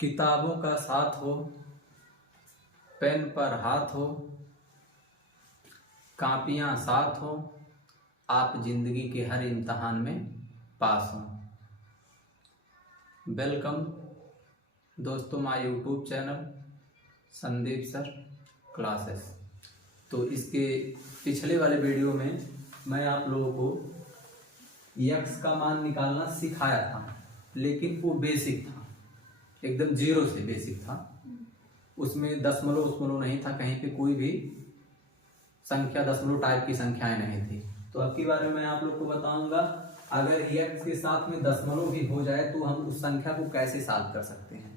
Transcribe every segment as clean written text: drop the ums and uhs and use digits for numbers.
किताबों का साथ हो, पेन पर हाथ हो, कापियां साथ हो, आप जिंदगी के हर इम्तहान में पास हो। वेलकम दोस्तों my YouTube channel Sandeep sir classes. तो इसके पिछले वाले वीडियो में मैं आप लोगों को यक्स का मान निकालना सिखाया था, लेकिन वो बेसिक था, एकदम जीरो से बेसिक था। उसमें दशमलव उसमलव नहीं था, कहीं पे कोई भी संख्या दशमलव टाइप की संख्याएं नहीं थी। तो अब की बार में मैं आप लोग को बताऊंगा, अगर एक्स के साथ में दशमलव भी हो जाए तो हम उस संख्या को कैसे सॉल्व कर सकते हैं।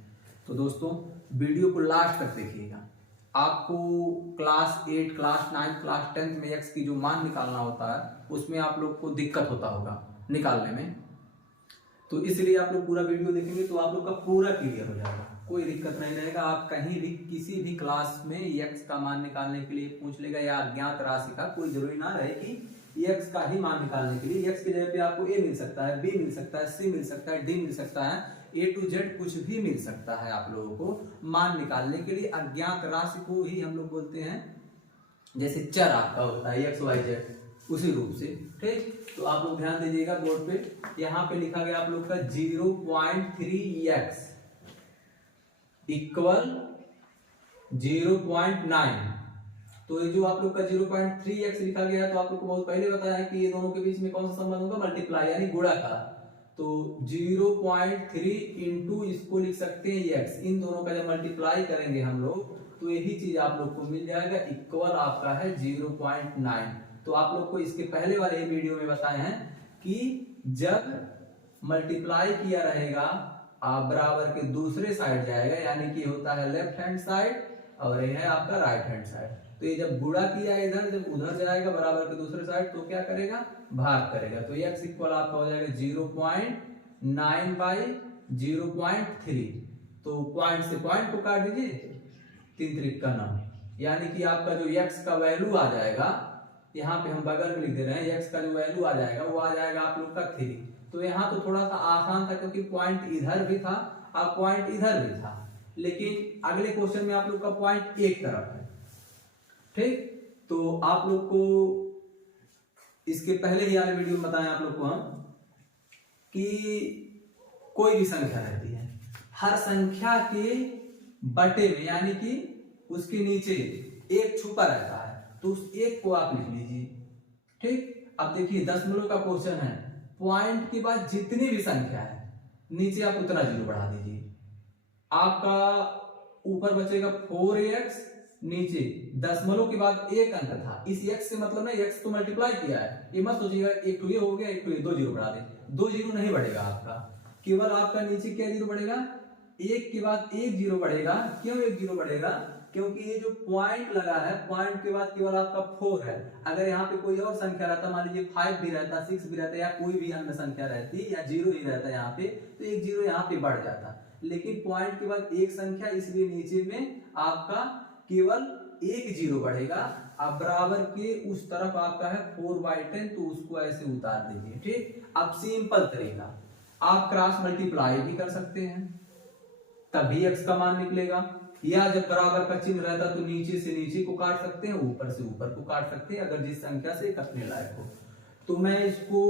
तो दोस्तों वीडियो को लास्ट तक देखिएगा। आपको क्लास 8, क्लास 9, क्लास 10 में एक्स की जो मान निकालना होता है उसमें आप लोग को दिक्कत होता होगा निकालने में, तो इसलिए आप लोग पूरा वीडियो देखेंगे तो आप लोग का पूरा क्लियर हो जाएगा, कोई दिक्कत नहीं रहेगा। आप कहीं भी किसी भी क्लास में एक्स का मान निकालने के लिए पूछ लेगा या अज्ञात राशि का, कोई जरूरी ना रहे कि एक्स का ही मान निकालने के लिए। एक्स की जगह पे आपको ए मिल सकता है, बी मिल सकता है, सी मिल सकता है, डी मिल सकता है, ए टू जेड कुछ भी मिल सकता है। आप लोगों को मान निकालने के लिए अज्ञात राशि को ही हम लोग बोलते हैं, जैसे चर आपका होता है एक्स वाई जेड, उसी रूप से। ठीक, तो आप लोग ध्यान दीजिएगा बोर्ड पे, यहाँ पे लिखा गया आप लोग का 0.3x इक्वल 0.9। तो ये जो आप लोग का 0.3x लिखा गया है, तो आप लोग को बहुत पहले बताया है कि ये दोनों के बीच में कौन सा संबंध होगा, मल्टीप्लाई यानी गुणा का। तो 0.3 इंटू इसको लिख सकते हैं x, इन दोनों का जब मल्टीप्लाई करेंगे हम लोग तो यही चीज आप लोग को मिल जाएगा, इक्वल आपका है 0.9। तो आप लोग को इसके पहले वाले वीडियो में बताए हैं कि जब मल्टीप्लाई किया रहेगा बराबर के दूसरे साइड जाएगा, यानी कि होता है लेफ्ट हैंड साइड और ये है आपका राइट हैंड साइड। तो ये जब गुणा किया इधर, जब उधर जाएगा बराबर के दूसरे साइड तो क्या करेगा, भाग करेगा। तो x इक्वल आपका हो जाएगा 0.9 बाई 0.3। तो पॉइंट से पॉइंट को काट दीजिए, 3 त्रिक का 9, यानी कि आपका जो x का वैल्यू आ जाएगा, यहाँ पे हम बगल में लिख दे रहे हैं, x का जो वैल्यू आ जाएगा वो आ जाएगा आप लोग का 3। तो यहाँ तो थोड़ा सा आसान था क्योंकि पॉइंट इधर भी था और पॉइंट इधर भी था, लेकिन अगले क्वेश्चन में आप लोग का पॉइंट एक तरफ है। ठीक, तो आप लोग को इसके पहले ही वाले वीडियो में बताया आप लोग को हम कि कोई भी संख्या रहती है, हर संख्या के बटे में यानी कि उसके नीचे एक छुपा रहता है, तो उस एक को आप लिख लीजिए। ठीक, अब देखिए दशमलव का क्वेश्चन है, पॉइंट के बाद जितनी भी संख्या है नीचे आप उतना जीरो बढ़ा दीजिए। आपका ऊपर बचेगा 4x, नीचे दशमलव के बाद एक अंक था, इस x से मतलब ना x तो मल्टीप्लाई किया है, ये मत सोचिएगा एक तो ये हो गया एक तो ये, 2 जीरो बढ़ा दे, 2 जीरो नहीं बढ़ेगा आपका, केवल आपका नीचे क्या जीरो बढ़ेगा, एक के बाद एक जीरो बढ़ेगा। क्यों एक जीरो बढ़ेगा, क्योंकि ये जो पॉइंट लगा है, पॉइंट के बाद केवल आपका 4 है। अगर यहाँ पे कोई और संख्या रहता, मान लीजिए 5 भी रहता, 6 भी रहता, या कोई भी अन्य संख्या रहती, या जीरो ही रहता यहाँ पे, तो एक जीरो यहाँ पे बढ़ जाता। लेकिन पॉइंट के बाद एक संख्या, इसलिए नीचे में आपका केवल एक जीरो बढ़ेगा। अब बराबर के उस तरफ आपका है 4/10, तो उसको ऐसे उतार दीजिए। ठीक, अब सिंपल तरीका, आप क्रॉस मल्टीप्लाई भी कर सकते हैं, तभी x का मान निकलेगा, या जब बराबर का चिन्ह रहता तो नीचे से नीचे को काट सकते हैं, ऊपर से ऊपर को काट सकते हैं, अगर जिस संख्या से कटने लायक हो। तो मैं इसको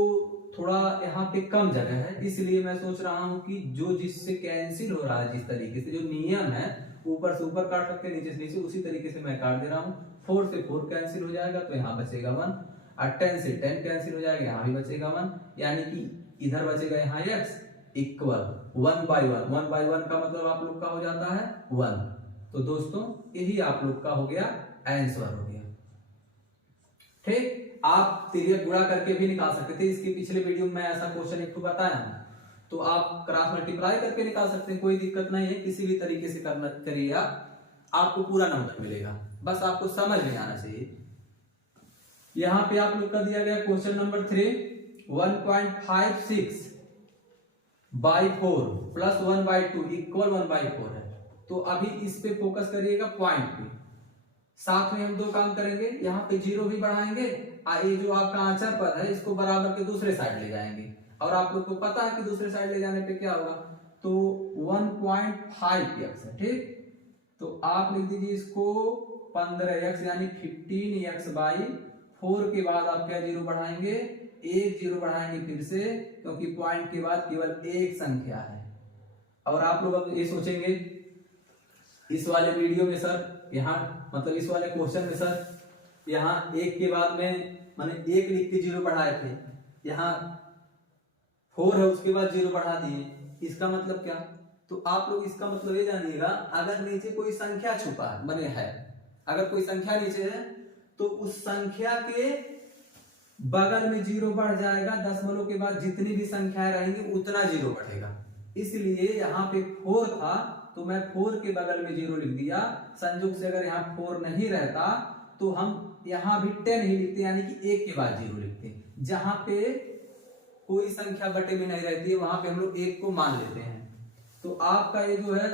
थोड़ा यहाँ पे कम जगह है, इसलिए मैं सोच रहा हूँ कि जो जिससे कैंसिल हो रहा है, जिस तरीके से जो नियम है, ऊपर से ऊपर काट सकते हैं, नीचे से नीचे, उसी तरीके से मैं काट दे रहा हूँ। 4 से 4 कैंसिल हो जाएगा तो यहाँ बचेगा 1, और 10 से 10 कैंसिल हो जाएगा, यहाँ भी बचेगा 1, यानी कि इधर बचेगा यहाँ x इक्वल 1/1। 1/1 का मतलब आप लोग का हो जाता है 1। तो दोस्तों यही आप लोग का हो गया आंसर हो गया। ठीक, आप तिर्यक गुणा करके भी निकाल सकते थे, इसके पिछले वीडियो में ऐसा क्वेश्चन एक बताया हूं, तो आप क्रॉस मल्टीप्लाई करके निकाल सकते हैं, कोई दिक्कत नहीं है, किसी भी तरीके से करना करिए आपको पूरा नंबर मिलेगा, बस आपको समझ में आना चाहिए। यहां पे आप लोग का दिया गया question number 3, 1.56 by 4 plus 1/2 equal 1/4 है। तो अभी इस पे फोकस करिएगा पॉइंट पे, साथ में हम दो काम करेंगे, यहाँ पे जीरो भी बढ़ाएंगे, ये जो आपका आंसर पद है इसको बराबर के दूसरे साइड ले जाएंगे, और आप लोग को पता है कि दूसरे साइड ले जाने पे क्या होगा, तो 1.5x है, ठीक। तो आप लिख दीजिए इसको 15x यानी 15x बाई 4 के बाद आप क्या जीरो बढ़ाएंगे, एक जीरो बढ़ाएंगे फिर से, क्योंकि पॉइंट के बाद केवल एक संख्या है। और आप लोग अब ये सोचेंगे इस वाले वीडियो में सर यहाँ मतलब इस वाले क्वेश्चन में सर यहाँ एक के बाद में मैंने एक लिख के जीरो बढ़ाए थे, यहाँ 4 है उसके बाद जीरो बढ़ा दिए, इसका मतलब क्या। तो आप लोग इसका मतलब ये जानिएगा, अगर नीचे कोई संख्या छुपा बने है, अगर कोई संख्या नीचे है तो उस संख्या के बगल में जीरो बढ़ जाएगा, दशमलव के बाद जितनी भी संख्याएं रहेंगी उतना जीरो बढ़ेगा। इसलिए यहाँ पे 4 था तो मैं 4 के बगल में जीरो लिख दिया। संयोग से अगर यहाँ 4 नहीं रहता तो हम यहाँ भी 10 ही लिखते, यानी कि एक के बाद जीरो लिखते। जहां पे कोई संख्या बटे में नहीं रहती है वहां पे हम लोग एक को मान लेते हैं। तो आपका ये जो है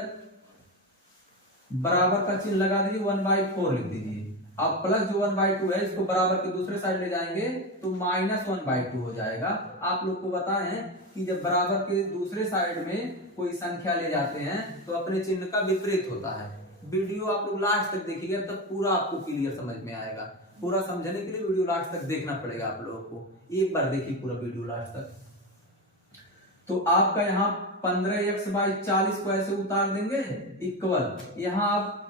बराबर का चिन्ह लगा दीजिए, 1/4 लिख दीजिए। अब प्लस जो 1/2 है इसको बराबर के दूसरे साइड ले जाएंगे तो -1/2 हो जाएगा। आप लोग को बताएं कि जब बराबर के दूसरे साइड में कोई संख्या ले जाते हैं तो अपने चिन्ह का विपरीत होता है। वीडियो आप लोग लास्ट तक देखिएगा तब पूरा आपको क्लियर समझ में आएगा। पूरा समझने के लिए वीडियो लास्ट तक देखना पड़ेगा आप लोगों को। एक बार देखिए पूरा वीडियो लास्ट तक। तो आपका यहाँ 15x/40 को ऐसे उतार देंगे इक्वल, यहाँ आप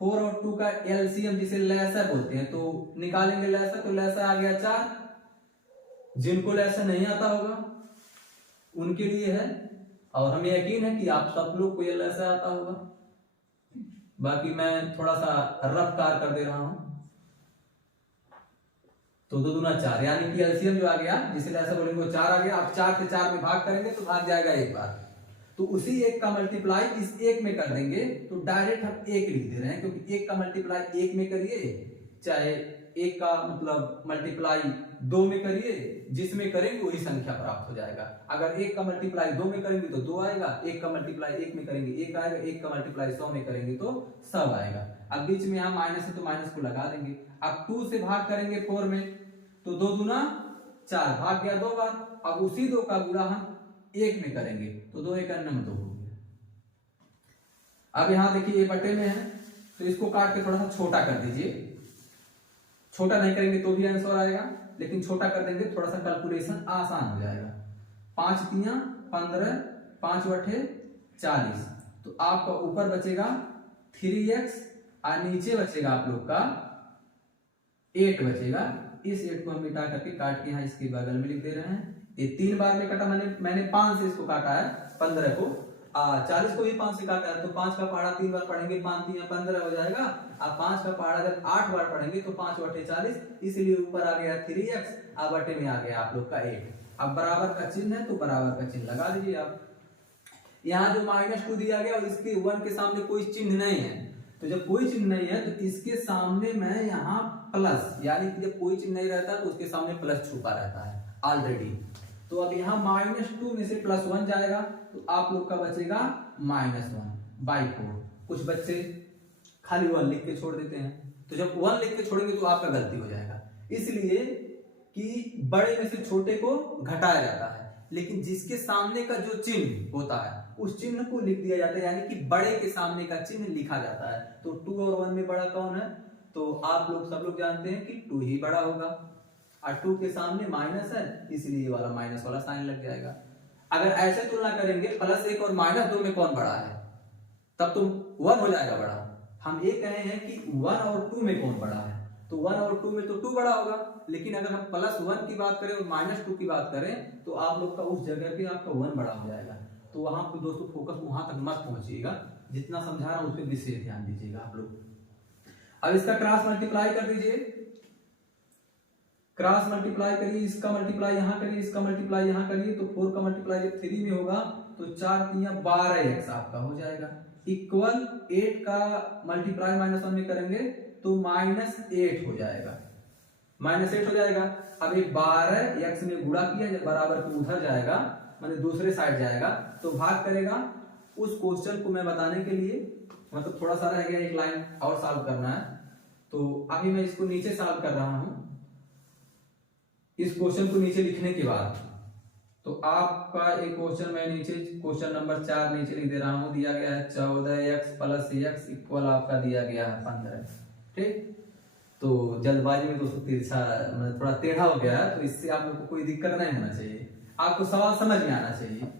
4 और 2 का एलसीएम जिसे लैसर बोलते हैं तो निकालेंगे लैसर, तो लैसर आ गया 4। जिनको लैसर नहीं आता होगा उनके लिए है, और हमें यकीन है कि आप सब लोग को ये लैसर आता होगा। बाकी मैं थोड़ा सा रफ कार कर दे रहा हूं। तो 2 दूना 4 यानी कि एलसीएम जो आ गया जिसे ऐसा बोलेंगे वो 4 आ गया। आप 4 से 4 में भाग करेंगे तो भाग जाएगा एक बार, तो उसी एक का मल्टीप्लाई इस एक में कर देंगे तो डायरेक्ट हम एक लिख दे रहे हैं, क्योंकि एक का मल्टीप्लाई एक में करिए चाहे एक का मतलब मल्टीप्लाई 2 में करिए, जिसमें करेंगे वही संख्या प्राप्त हो जाएगा। अगर एक का मल्टीप्लाई 2 में करेंगे तो 2 आएगा, एक का मल्टीप्लाई 1 में करेंगे 1 आएगा, एक का मल्टीप्लाई 100 में करेंगे तो 100 आएगा। अब बीच में यहाँ माइनस है तो माइनस को लगा देंगे। अब 2 से भाग करेंगे 4 में तो 2 दूना 4 भाग गया 2 बार। अब उसी 2 का गुणा हम 1 में करेंगे तो 2 1 2 हो गया। अब यहाँ देखिए ये बटे में है तो इसको काट के थोड़ा सा छोटा कर दीजिए। छोटा नहीं करेंगे तो भी आंसर आएगा, लेकिन छोटा कर देंगे थोड़ा सा कैलकुलेशन आसान हो जाएगा। 5 3 15, 5 8 40। तो आपका ऊपर बचेगा 3x और नीचे बचेगा आप लोग का 8 बचेगा। इस 8 को हम मिटा करके काट के यहाँ इसके बगल में लिख दे रहे हैं। ये 3 बार में कटा, मैंने 5 से इसको काटा है 15 को, 40 को भी 5 से काटा है तो 5 का पहाड़ा 3 बार पढ़ेंगे 5 3 15 हो जाएगा। अब 5 का पहाड़ा जब 8 बार पढ़ेंगे तो 5 8 40, इसलिए ऊपर आ गया 3x, अब बटे में आ गया आप लोग का 8। अब बराबर का चिन्ह है तो बराबर का चिन्ह लगा दीजिए आप। यहाँ जो -2 दिया गया और इसके 1 के सामने कोई चिन्ह नहीं है, तो जब कोई चिन्ह नहीं है तो इसके सामने मैं यहाँ प्लस, यानी कि जब कोई चिन्ह नहीं रहता तो उसके सामने प्लस छुपा रहता है ऑलरेडी। तो अब यहाँ -2 में से +1 जाएगा तो आप लोग का बचेगा -1/4। कुछ बच्चे खाली 1 लिख के छोड़ देते हैं, तो जब 1 लिख के छोड़ेंगे तो आपका गलती हो जाएगा। इसलिए कि बड़े में से छोटे को घटाया जाता है, लेकिन जिसके सामने का जो चिन्ह होता है उस चिन्ह को लिख दिया जाता है, यानी कि बड़े के सामने का चिन्ह लिखा जाता है। तो 2 और 1 में बड़ा कौन है, तो आप लोग सब लोग जानते हैं कि 2 ही बड़ा होगा, और 2 के सामने माइनस है इसलिए ये वाला माइनस वाला साइन लग जाएगा। अगर ऐसे तुलना करेंगे +1 और -2 में कौन बड़ा है, तब तो 1 हो जाएगा बड़ा। हम ये कहे हैं कि 1 और 2 में कौन बड़ा है, तो 1 और 2 में तो 2 बड़ा होगा, लेकिन अगर हम +1 की बात करें और -2 की बात करें तो आप लोग का उस जगह पे आपका 1 बड़ा हो जाएगा। तो वहां पे दोस्तों फोकस वहां तक मत पहुंचिएगा, जितना समझा रहा हूं उस पर विशेष ध्यान दीजिएगा आप लोग। अब इसका क्रॉस मल्टीप्लाई कर दीजिए, क्रॉस मल्टीप्लाई करिए, इसका मल्टीप्लाई यहां करिए, इसका मल्टीप्लाई यहां करिए, तो 4 का मल्टीप्लाई जब 3 में होगा तो 4 3 12x आपका हो जाएगा इक्वल 8 का मल्टीप्लाई -1 में करेंगे तो -8 हो जाएगा, -8 हो जाएगा। अब ये 12x में गुणा किया जब बराबर को उधर जाएगा माने दूसरे साइड जाएगा तो भाग करेगा। उस क्वेश्चन को मैं बताने के लिए मतलब थोड़ा सा रह गया, एक लाइन और सॉल्व करना है, तो अभी मैं इसको नीचे सॉल्व कर रहा हूं। इस क्वेश्चन को नीचे लिखने के बाद तो आपका एक क्वेश्चन मैं नीचे क्वेश्चन नंबर 4 नीचे लिख दे रहा हूँ, दिया गया है 14x प्लस x इक्वल आपका दिया गया है 15। ठीक, तो जल्दबाजी में दोस्तों तिरछा मतलब थोड़ा टेढ़ा हो गया है, तो इससे आप लोग को कोई दिक्कत नहीं होना चाहिए, आपको सवाल समझ में आना चाहिए।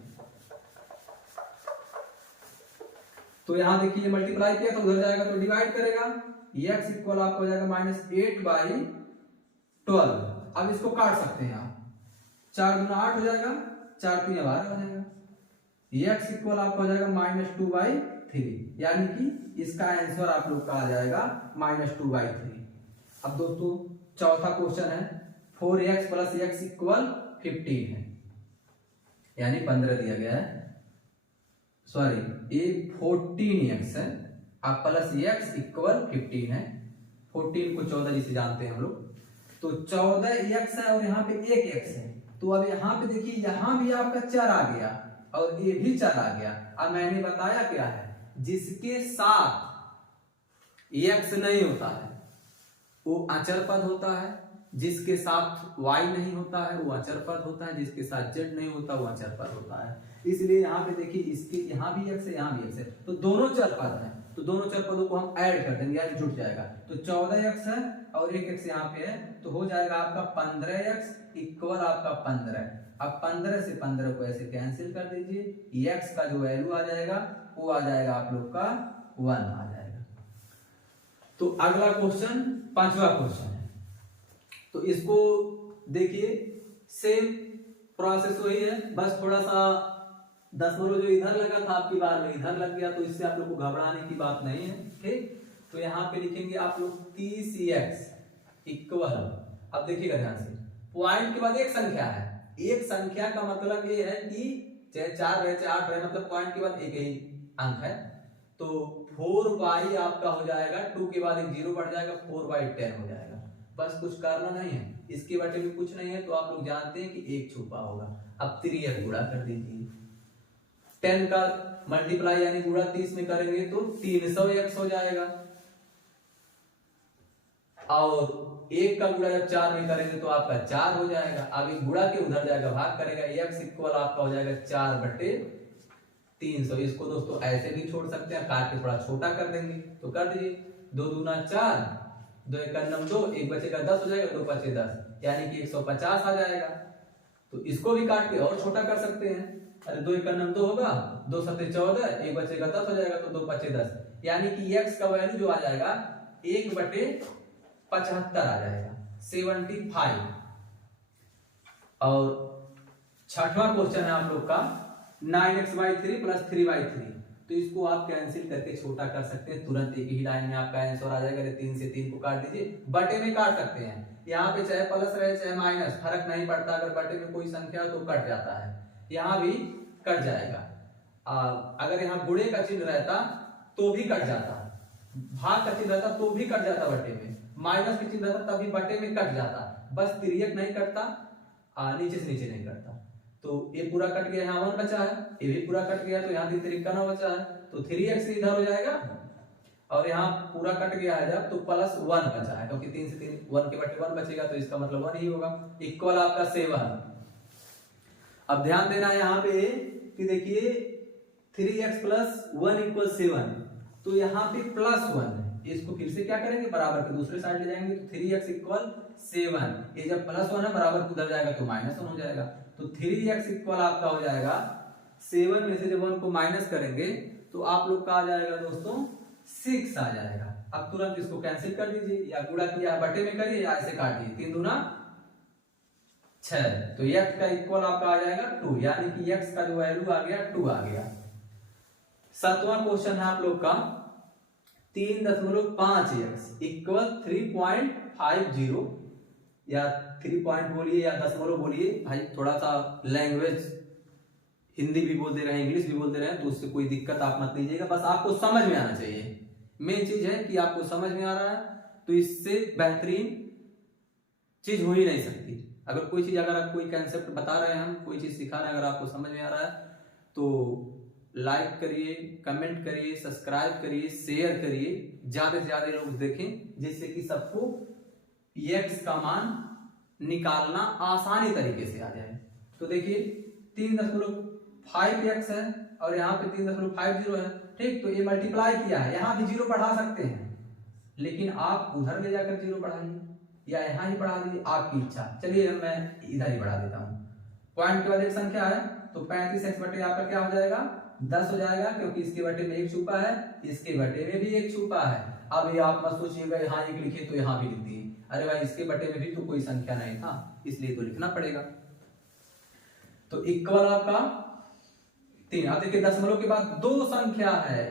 तो यहाँ देखिए मल्टीप्लाई किया तो उधर जाएगा तो डिवाइड करेगा, x इक्वल आपको हो जाएगा -8/12। अब इसको काट सकते हैं आप, 4 दूना 8 हो जाएगा, 4 3 12 हो जाएगा। x इक्वल आपका हो जाएगा -2/3, यानी कि इसका आंसर आप लोग का आ जाएगा -2/3। अब दोस्तों चौथा क्वेश्चन है 4x प्लस x इक्वल 15 है, यानी 15 दिया गया है, सॉरी ये 14x है, अब प्लस x इक्वल 15 है, 14 को 14 जिसे जानते हैं हम लोग, तो 14x है और यहाँ पे 1x है। तो अब यहाँ पे देखिए यहाँ भी आपका चर आ गया और ये भी चर आ गया। अब मैंने बताया क्या है, जिसके साथ x नहीं होता है वो अचर पद होता है, जिसके साथ y नहीं होता है वो अचर पद होता है, जिसके साथ z नहीं होता वो अचर पद होता है। इसलिए यहाँ पे देखिए इसके यहाँ भी x है यहाँ भी x है, तो दोनों चर पद हैं, तो दोनों चर पदों को हम ऐड कर देंगे यानी जुट जाएगा। तो 14x है और 1x यहाँ पे है, तो हो जाएगा आपका 15x इक्वल आपका 15। अब 15 से 15 को ऐसे कैंसिल कर दीजिए, x का जो वैल्यू आ जाएगा वो आ जाएगा आप लोग का 1 आ जाएगा। तो अगला क्वेश्चन पांचवा क्वेश्चन है, तो इसको देखिए सेम प्रोसेस वही है, बस थोड़ा सा दशमलव जो इधर लगा था आपकी बार में इधर लग गया, तो इससे आप लोग को घबराने की बात नहीं है। ठीक, तो यहाँ पे लिखेंगे आप लोग 30x इक्वल, अब देखिएगा ध्यान से, पॉइंट के बाद एक संख्या है, एक संख्या का मतलब ये है कि चाहे 4 रहे चाहे 8 रहे, मतलब पॉइंट के बाद एक ही अंक है, तो 4y आपका हो जाएगा, 2 के बाद एक 0 बढ़ जाएगा, 4/10 हो जाएगा। बस कुछ करना नहीं है, इसके बटे भी कुछ नहीं है, तो आप लोग जानते हैं कि एक छुपा होगा। अब 3x गुणा कर दीजिए, 10 का मल्टीप्लाई यानी गुणा 30 में करेंगे तो 300x हो जाएगा, और 1 का गुणा जब 4 में करेंगे तो आपका 4 हो जाएगा। अब एक गुणा के उधर जाएगा भाग करेगा, x इक्वल आपका हो जाएगा 4/300। इसको दोस्तों ऐसे भी छोड़ सकते हैं, काट के थोड़ा छोटा कर देंगे, तो कर दीजिए, 2 दूना 4, 2 एका 2, 1 बचेगा 10 हो जाएगा, 2 बचे 10, यानी कि 150 आ जाएगा। तो इसको भी काट के और छोटा कर सकते हैं, अरे 2 एका 2 होगा, 2 सत्ते 14, 1 बचेगा 10 हो जाएगा, तो 2 बचे 10, यानी कि x का वैल्यू जो आ जाएगा 1/75 आ जाएगा, 75। और छठवां क्वेश्चन है आप लोग का 9x/3 प्लस 3/3, तो इसको आप कैंसिल करके छोटा कर सकते हैं, तुरंत एक ही लाइन में आपका आंसर आ जाएगा। 3 से 3 को काट दीजिए, बटे में काट सकते हैं, यहाँ पे चाहे प्लस रहे चाहे माइनस फर्क नहीं पड़ता, अगर बटे में कोई संख्या हो तो कट जाता है, यहाँ भी कट जाएगा। अगर यहाँ गुणे का चिन्ह रहता तो भी कट जाता, भाग का चिन्ह रहता तो भी कट जाता, बटे में माइनस का चिन्ह रहता तभी बटे में कट जाता, बस तिर्यक नहीं कटता, नीचे से नीचे नहीं कटता। तो ये पूरा कट गया, यहाँ 1 बचा है, ये भी पूरा कट गया, तो यहाँ 3 का 9 बचा है, तो 3x इधर हो जाएगा, और यहाँ पूरा कट गया है जब, तो प्लस 1 बचा है, क्योंकि 3 से 3 1 के बटे 1 बचेगा, तो इसका मतलब 1 ही होगा, इक्वल आपका 7। अब ध्यान देना है यहाँ पे कि देखिए 3x प्लस 1 इक्वल 7, तो यहाँ पे प्लस 1 है, इसको फिर से क्या करेंगे, बराबर के दूसरे साइड ले जाएंगे, तो 3x इक्वल 7, ये जब प्लस 1 है बराबर उधर जाएगा तो -1 हो जाएगा, तो 3x इक्वल आपका हो जाएगा 7 में से जब 1 को माइनस करेंगे तो आप लोग का आ जाएगा दोस्तों 6 आ जाएगा। अब तुरंत इसको कैंसिल कर दीजिए, या गुणा किया बटे में करिए या ऐसे काटिए, 3 दूना 6, तो x का इक्वल आपका आ जाएगा 2, यानी कि x का जो वैल्यू आ गया 2 आ गया। सातवां क्वेश्चन है आप लोग का 3.5x इक्वल 3.50, या 3 पॉइंट बोलिए या दशमलव बोलिए, भाई थोड़ा सा लैंग्वेज हिंदी भी बोल दे रहे हैं इंग्लिश भी बोल दे रहे हैं, तो उससे कोई दिक्कत आप मत लीजिएगा, बस आपको समझ में आना चाहिए। मेन चीज है कि आपको समझ में आ रहा है, तो इससे बेहतरीन चीज हो ही नहीं सकती। अगर कोई चीज अगर आप कोई कंसेप्ट बता रहे हैं, हम कोई चीज सिखा रहे हैं, अगर आपको समझ में आ रहा है तो लाइक करिए, कमेंट करिए, सब्सक्राइब करिए, शेयर करिए, ज्यादा से ज्यादा लोग देखें, जिससे कि सबको x का मान निकालना आसानी तरीके से आ जाए। तो देखिए 3.5x है और यहाँ पे 3.50 है, ठीक। तो ये मल्टीप्लाई किया है, यहाँ भी 0 बढ़ा सकते हैं, लेकिन आप उधर ले जाकर 0 बढ़ाइए या यहाँ ही बढ़ा दीजिए, आपकी इच्छा। चलिए मैं इधर ही बढ़ा देता हूँ। पॉइंट के बाद एक संख्या है तो 35x बटे आपका क्या हो जाएगा 10 हो जाएगा, क्योंकि इसके बटे में 1 छुपा है, इसके बटे में भी 1 छुपा है। अब ये आप मत सोचिएगा यहाँ 1 लिखे तो यहाँ भी लिख दिए, अरे भाई इसके बटे में भी तो कोई संख्या नहीं था, इसलिए तो लिखना पड़ेगा। तो इक्वल आपका 3। अब देखिए दशमलव के बाद 2 संख्या है,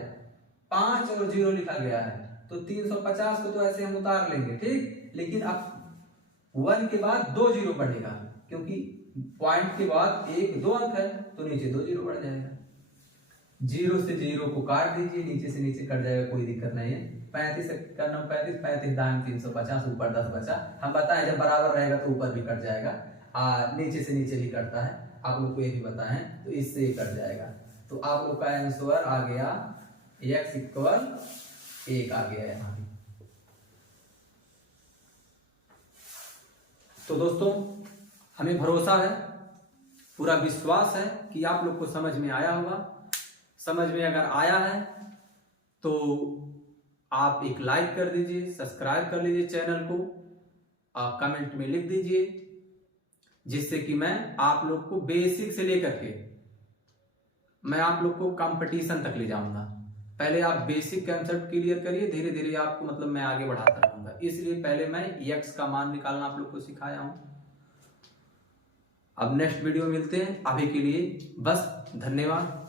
5 और 0 लिखा गया है, तो 350 को तो ऐसे हम उतार लेंगे, ठीक। लेकिन अब 1 के बाद 2 0 बढ़ेगा, क्योंकि पॉइंट के बाद 1 2 अंक है तो नीचे 2 0 बढ़ जाएगा। 0 से 0 को काट दीजिए, नीचे से नीचे कट जाएगा, कोई दिक्कत नहीं है। 35 का 35 35 दान 350, ऊपर 10 बचा। हम बताएं जब बराबर रहेगा तो ऊपर भी कट जाएगा, नीचे से नीचे भी कटता है, आप लोग को ये भी बताएं, तो इससे ही कट जाएगा। तो आप लोग का आंसर आ गया x इक्वल 1 आ गया यहाँ भी। तो दोस्तों हमें भरोसा है, पूरा विश्वास है कि आप लोग को समझ में आया होगा। समझ में अगर आया है तो आप एक लाइक कर दीजिए, सब्सक्राइब कर लीजिए चैनल को, आप कमेंट में लिख दीजिए, जिससे कि मैं आप लोग को बेसिक से लेकर के मैं आप लोग को कंपटीशन तक ले जाऊंगा। पहले आप बेसिक कंसेप्ट क्लियर करिए, धीरे धीरे आपको मतलब मैं आगे बढ़ाता रहूंगा। इसलिए पहले मैं x का मान निकालना आप लोग को सिखाया हूं। अब नेक्स्ट वीडियो मिलते हैं, अभी के लिए बस, धन्यवाद।